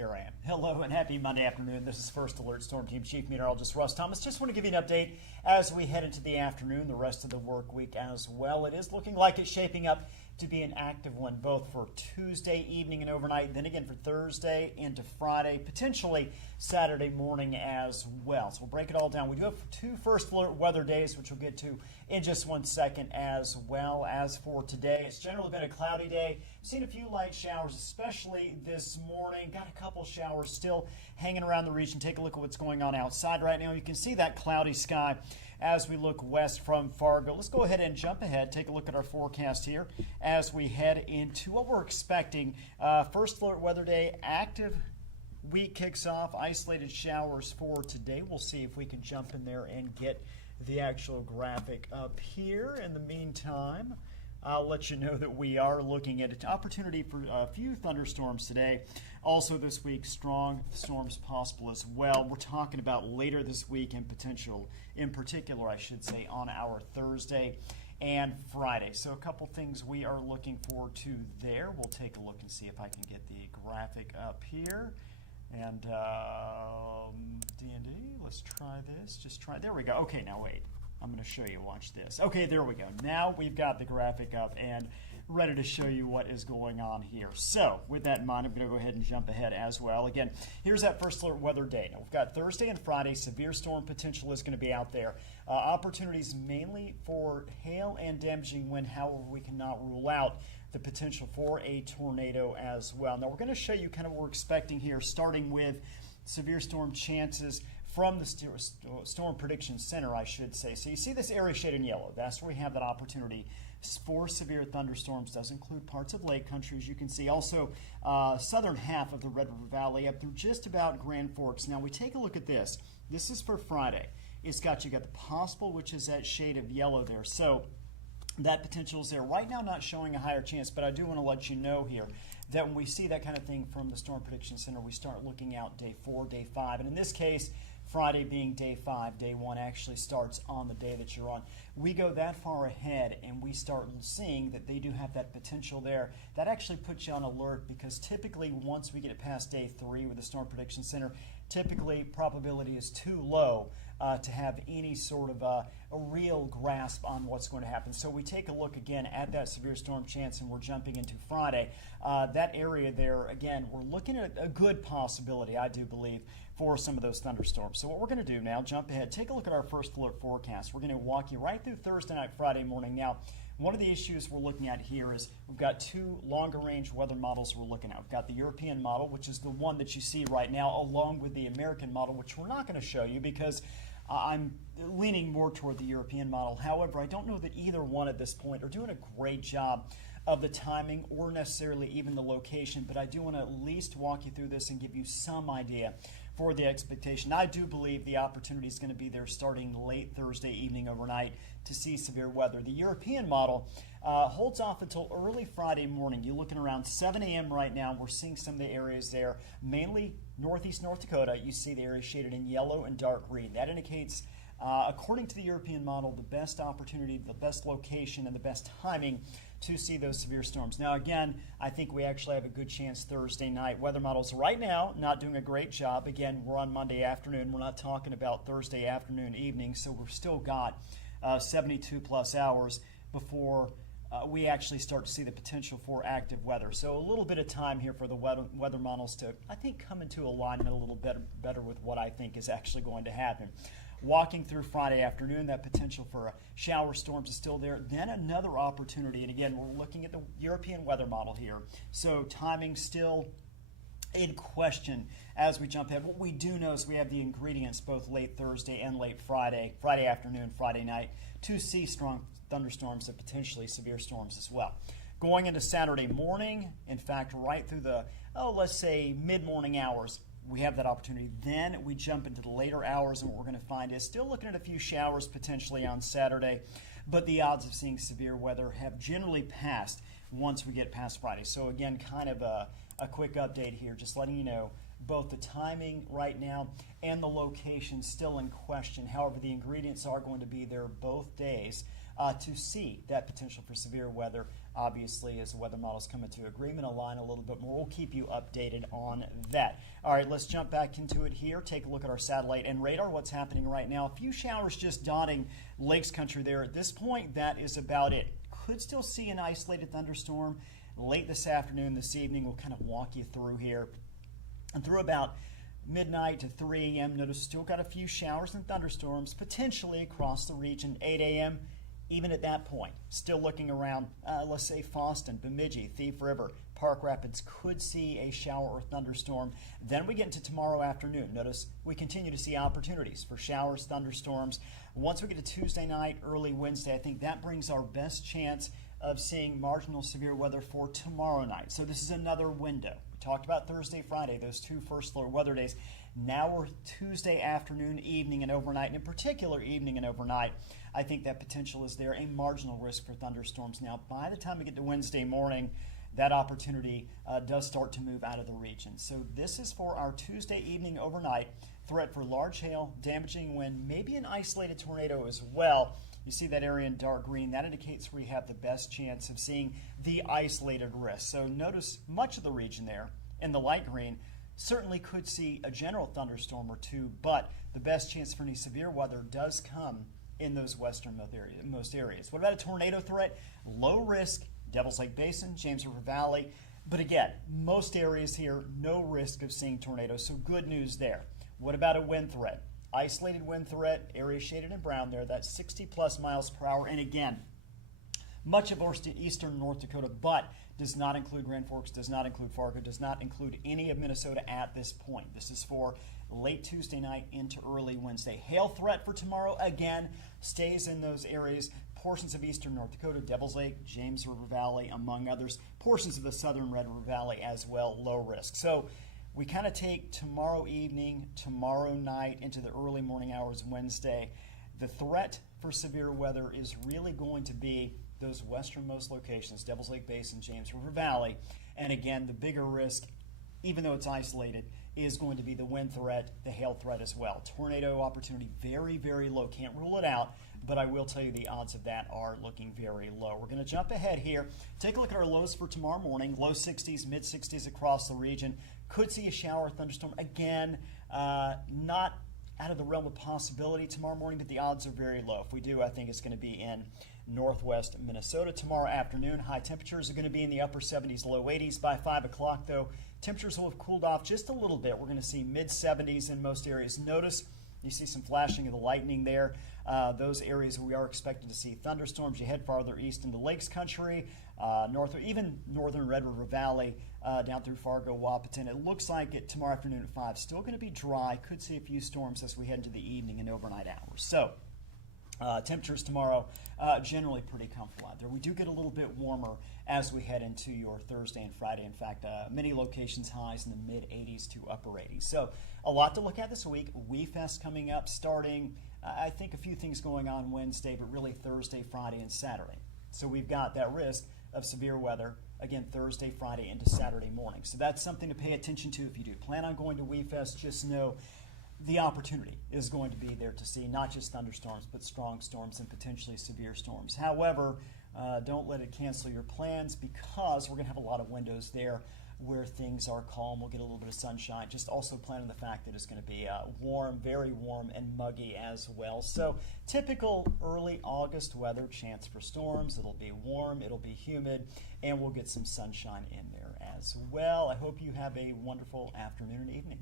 There I am. Hello and happy Monday afternoon. This is First Alert Storm Team Chief Meteorologist Russ Thomas. Just want to give you an update as we head into the afternoon, the rest of the work week as well. It is looking like it's shaping up to be an active one, both for Tuesday evening and overnight, then again for Thursday into Friday, potentially Saturday morning as well. So we'll break it all down. We do have two First Alert weather days, which we'll get to in just 1 second as well. As for today, it's generally been a cloudy day. Seen a few light showers, especially this morning. Got a couple showers still hanging around the region. Take a look at what's going on outside right now. You can see that cloudy sky as we look west from Fargo. Let's go ahead and jump ahead, take a look at our forecast here as we head into what we're expecting. First Alert weather day, active week kicks off, isolated showers for today. We'll see if we can jump in there and get the actual graphic up here. In the meantime, I'll let you know that we are looking at an opportunity for a few thunderstorms today. Also this week, strong storms possible as well. We're talking about later this week and potential, in particular, I should say, on our Thursday and Friday. So a couple things we are looking forward to there. We'll take a look and see if I can get the graphic up here. And D&D, let's try this. There we go. Okay, now wait. I'm going to show you. Watch this. Okay, there we go. Now we've got the graphic up and ready to show you what is going on here. So with that in mind, I'm going to go ahead and jump ahead as well. Again, here's that First Alert weather day. Now we've got Thursday and Friday. Severe storm potential is going to be out there. Opportunities mainly for hail and damaging wind. However, we cannot rule out the potential for a tornado as well. Now we're going to show you kind of what we're expecting here, starting with severe storm chances from the Storm Prediction Center, I should say. So you see this area shaded in yellow. That's where we have that opportunity for severe thunderstorms. Does include parts of Lake Country, as you can see. Also, southern half of the Red River Valley up through just about Grand Forks. Now we take a look at this. This is for Friday. You got the possible, which is that shade of yellow there. So that potential is there. Right now, not showing a higher chance, but I do want to let you know here that when we see that kind of thing from the Storm Prediction Center, we start looking out day 4, day 5. And in this case, Friday being day 5, day 1 actually starts on the day that you're on. We go that far ahead and we start seeing that they do have that potential there. That actually puts you on alert because typically once we get past day 3 with the Storm Prediction Center, typically probability is too low to have any sort of a real grasp on what's going to happen. So we take a look again at that severe storm chance and we're jumping into Friday. That area there, again, we're looking at a good possibility, I do believe, for some of those thunderstorms. So what we're going to do now, jump ahead, take a look at our First Alert forecast. We're going to walk you right through Thursday night, Friday morning. Now, one of the issues we're looking at here is we've got two longer range weather models we're looking at. We've got the European model, which is the one that you see right now, along with the American model, which we're not going to show you because I'm leaning more toward the European model. However, I don't know that either one at this point are doing a great job of the timing or necessarily even the location, but I do want to at least walk you through this and give you some idea for the expectation. I do believe the opportunity is going to be there starting late Thursday evening overnight to see severe weather. The European model holds off until early Friday morning. You're looking around 7 a.m. right now. We're seeing some of the areas there, mainly northeast North Dakota. You see the area shaded in yellow and dark green. That indicates, according to the European model, the best opportunity, the best location, and the best timing to see those severe storms. Now, again, I think we actually have a good chance Thursday night. Weather models right now not doing a great job. Again, we're on Monday afternoon. We're not talking about Thursday afternoon, evening, so we've still got 72 plus hours before we actually start to see the potential for active weather. So a little bit of time here for the weather models to, I think, come into alignment a little better with what I think is actually going to happen. Walking through Friday afternoon, that potential for shower storms is still there. Then another opportunity, and again, we're looking at the European weather model here. So timing still in question as we jump ahead. What we do know is we have the ingredients both late Thursday and late Friday afternoon, Friday night, to see strong thunderstorms and potentially severe storms as well. Going into Saturday morning, in fact, right through the, let's say mid-morning hours, we have that opportunity. Then we jump into the later hours, and what we're going to find is still looking at a few showers potentially on Saturday, but the odds of seeing severe weather have generally passed once we get past Friday. So again, kind of a quick update here, just letting you know both the timing right now and the location still in question. However, the ingredients are going to be there both days to see that potential for severe weather obviously, as the weather models come into agreement, align a little bit more. We'll keep you updated on that. All right, let's jump back into it here. Take a look at our satellite and radar, what's happening right now. A few showers just dotting Lakes Country there. At this point, that is about it. Could still see an isolated thunderstorm late this afternoon, this evening. We'll kind of walk you through here. And through about midnight to 3 a.m., notice still got a few showers and thunderstorms potentially across the region. 8 a.m., even at that point, still looking around, let's say Foston, Bemidji, Thief River, Park Rapids could see a shower or thunderstorm. Then we get into tomorrow afternoon. Notice we continue to see opportunities for showers, thunderstorms. Once we get to Tuesday night, early Wednesday, I think that brings our best chance of seeing marginal severe weather for tomorrow night. So this is another window. We talked about Thursday, Friday, those two first floor weather days. Now we're Tuesday afternoon, evening, and overnight, and in particular evening and overnight. I think that potential is there, a marginal risk for thunderstorms. Now, by the time we get to Wednesday morning, that opportunity does start to move out of the region. So this is for our Tuesday evening, overnight, threat for large hail, damaging wind, maybe an isolated tornado as well. You see that area in dark green. That indicates where you have the best chance of seeing the isolated risk. So notice much of the region there in the light green certainly could see a general thunderstorm or two, but the best chance for any severe weather does come in those westernmost areas. What about a tornado threat? Low risk, Devil's Lake Basin, James River Valley. But again, most areas here, no risk of seeing tornadoes, so good news there. What about a wind threat? Isolated wind threat, area shaded in brown there, that's 60 plus miles per hour. And again, much of eastern North Dakota, but does not include Grand Forks, does not include Fargo, does not include any of Minnesota at this point. This is for late Tuesday night into early Wednesday. Hail threat for tomorrow, again, stays in those areas. Portions of eastern North Dakota, Devil's Lake, James River Valley, among others. Portions of the southern Red River Valley as well, low risk. So we kind of take tomorrow evening, tomorrow night, into the early morning hours Wednesday. The threat for severe weather is really going to be those westernmost locations, Devil's Lake Basin, James River Valley. And again, the bigger risk, even though it's isolated, is going to be the wind threat, the hail threat as well. Tornado opportunity very, very low. Can't rule it out, but I will tell you the odds of that are looking very low. We're going to jump ahead here. Take a look at our lows for tomorrow morning. Low 60s, mid 60s across the region. Could see a shower or thunderstorm. Again, not out of the realm of possibility tomorrow morning, but the odds are very low. If we do, I think it's going to be in northwest Minnesota. Tomorrow afternoon, high temperatures are going to be in the upper 70s, low 80s. By 5 o'clock, though, temperatures will have cooled off just a little bit. We're going to see mid 70s in most areas. Notice you see some flashing of the lightning there. Those areas where we are expected to see thunderstorms. You head farther east into Lakes Country, even northern Red River Valley, down through Fargo, Wahpeton. It looks like it tomorrow afternoon at 5. Still going to be dry. Could see a few storms as we head into the evening and overnight hours. So temperatures tomorrow generally pretty comfortable out there. We do get a little bit warmer as we head into your Thursday and Friday. In fact, many locations highs in the mid 80s to upper 80s. So a lot to look at this week. WeFest coming up starting, I think a few things going on Wednesday, but really Thursday, Friday, and Saturday. So we've got that risk of severe weather, again, Thursday, Friday, into Saturday morning. So that's something to pay attention to if you do plan on going to WeFest. Just know the opportunity is going to be there to see not just thunderstorms, but strong storms and potentially severe storms. However, don't let it cancel your plans, because we're going to have a lot of windows there where things are calm. We'll get a little bit of sunshine. Just also plan on the fact that it's going to be warm, very warm, and muggy as well. So typical early August weather, chance for storms. It'll be warm, it'll be humid, and we'll get some sunshine in there as well. I hope you have a wonderful afternoon and evening.